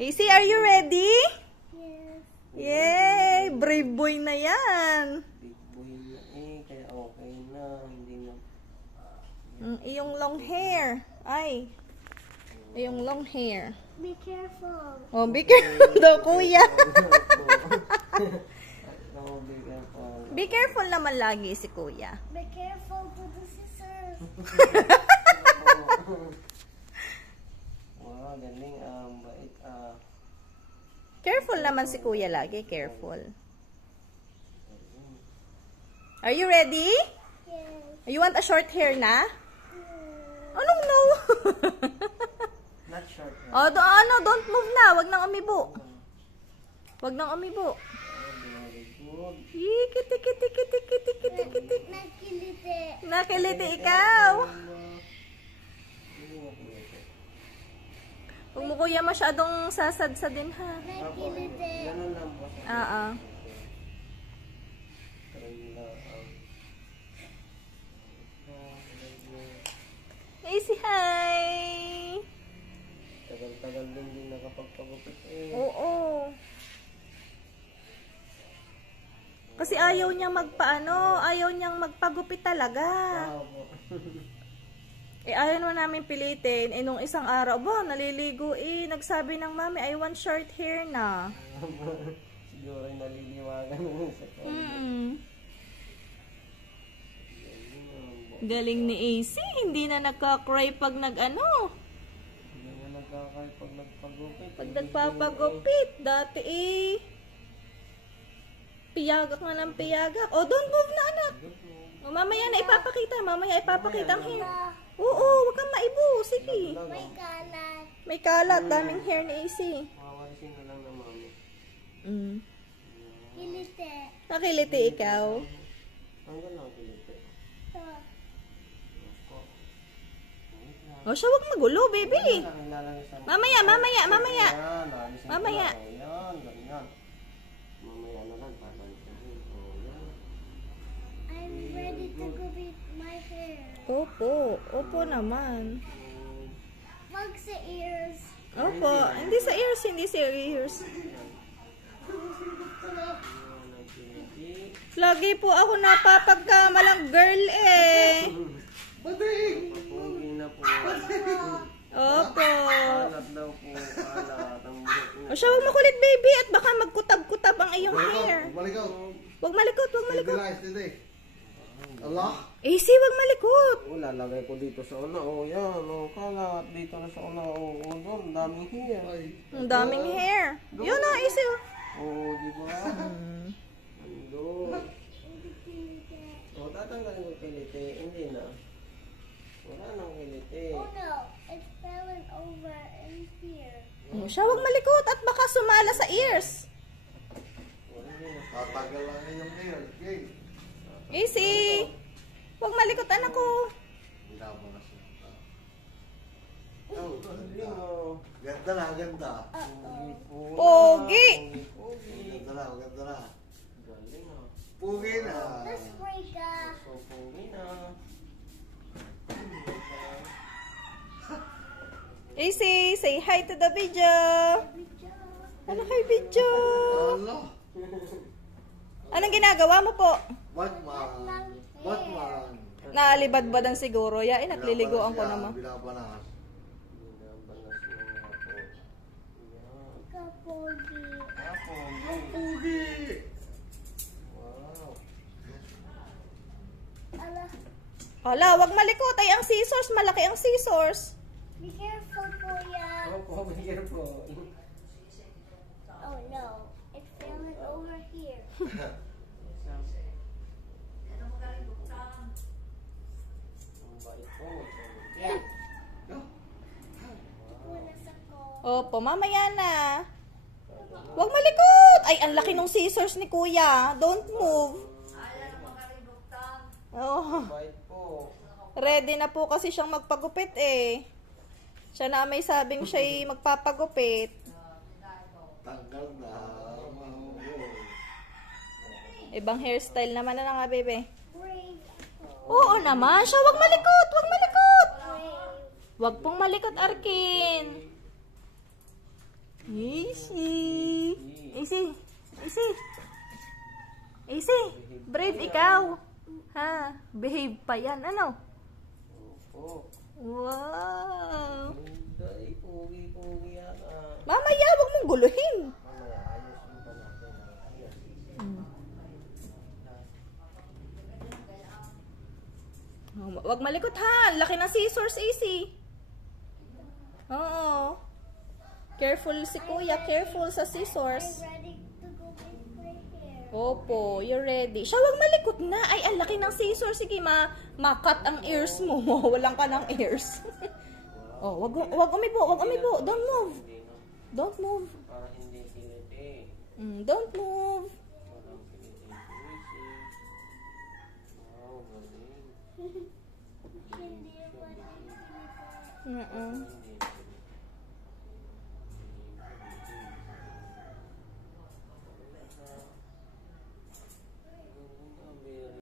AC, are you ready? Yes. Yay! Brave boy na yan. Big boy na kaya okay na. Hindi na. Iyong long hair. Ay. Iyong long hair. Be careful. Oh, be careful daw, kuya. No, be careful. Be careful naman lagi si kuya. Be careful to the scissors. Wow, galing. Bait. Careful naman si kuya lagi. Careful. Are you ready? Yes. You want a short hair na? Anong no? Not short. Oh, don't move na. Wag nang umibo. Wag nang umibo. Very good. Kiti, kiti, kiti, kiti, kiti, kiti. Nakilite. Nakiliti ikaw. Huwag mo kuya masyadong sasadsadin ha. Nakilite. Ganun lang po. Oo. Hey, si hi! Tagal-tagal din nakapagpagupit Oo. Kasi ayaw niyang ayaw niyang magpagupit talaga. Ayaw naman namin pilitin. Nung isang araw, naliligo nagsabi ng mami, I want short hair na. Siguro naliliwagan naman sa Galing ni AC. Hindi na nagka-cry pag Hindi na nagkakay pag nagpagupit. Pag nagpapagupit. Dati piyagak na ng piyagak. Oh, don't move na anak. Oh, mamaya na ipapakita. Mamaya ipapakita ang hair. Oo, wag kang maibo. Sige. May kalat. May kalat. Daming hair ni AC. Mawalisin na lang ng mami. Kilite. Nakiliti ikaw. Hanggang lang kilite. Ito. Oh, siya wag magulo, baby. Mamaya. Mamaya. Mamaya. Mamaya, ganyan. Mamaya na lang, papalitin. I'm ready to complete my hair. Opo naman. Wag sa ears. Opo. Hindi sa ears. Lagi po ako napapagkamalang girl Pogi na po. Opo. Alat daw po. Alat. Ang buhok O siya, huwag makulit baby at baka magkutab-kutab ang iyong hair. Malikot. Huwag malikot. Steady. Allah. AC, huwag malikot. lalagay ko dito sa una. Yan. Kalat. Dito na sa una. Doon. Daming hair. Ang daming hair. Yun na, AC. Di ba? Doon. Tatanggalin ko kilite. Hindi na. Wala nang kilite. Oh no, it's falling over in here. Siya, huwag malikot at baka sumala sa ears. Tatagal lang yung hair. Okay. AC, huwag malikot anak ko. Binaba na siya. Ganda na. Ganda. Pogi. Ganda na. Galing ah. Pugi na. Let's break So, pogi na. AC, say hi to the video. Ano hi video? Allah. Anong ginagawa mo po? Batman. Naalibadbadan siguro. Nagliliguan ko naman. Binabanas. Binabalas mo nga po. Yan. Kapogi. Pugi. Wow. Ala, Hala, wag malikot. Ay, ang scissors. Malaki ang scissors. be careful, kuya. Be careful. Oh no, it's falling over here. Ang bait po. Punas ako. Opo, mamaya na. Wag malikot. Ay, ang laki ng scissors ni kuya. Don't move. Oh, Bait po. ready na po kasi siyang magpagupit Siya na may sabing siya'y magpapagupit. Tanggal na. Ibang hairstyle naman na nga, bebe. Brave. Oo naman. Siya, wag malikot. Wag malikot. Brave. Wag pong malikot, Arkin. Easy. Easy. Easy. Easy. Brave ikaw. Ha? Behave pa yan. Ano? Opo. Wow. Ay, pogi-pogi yan ah. Mamaya, wag mong guluhin. Mamaya, ayusin pa natin. Ayan. Wag malikot ha. Laki ng scissors, Easy. Oo. Careful si kuya. Careful sa scissors. I'm ready to go in my hair. Opo, you're ready. Siya, wag malikot na. Ay, ang laki ng scissors. Sige, makat ang ears mo. Walang ka ng ears. Oh, wag umibo. Wag umibo. Don't move. Hindi no. Don't move. Para hindi kiliti. Don't move. Walang kiliti. Wow, galing. Hindi pa rin. Mm-mm. Hindi.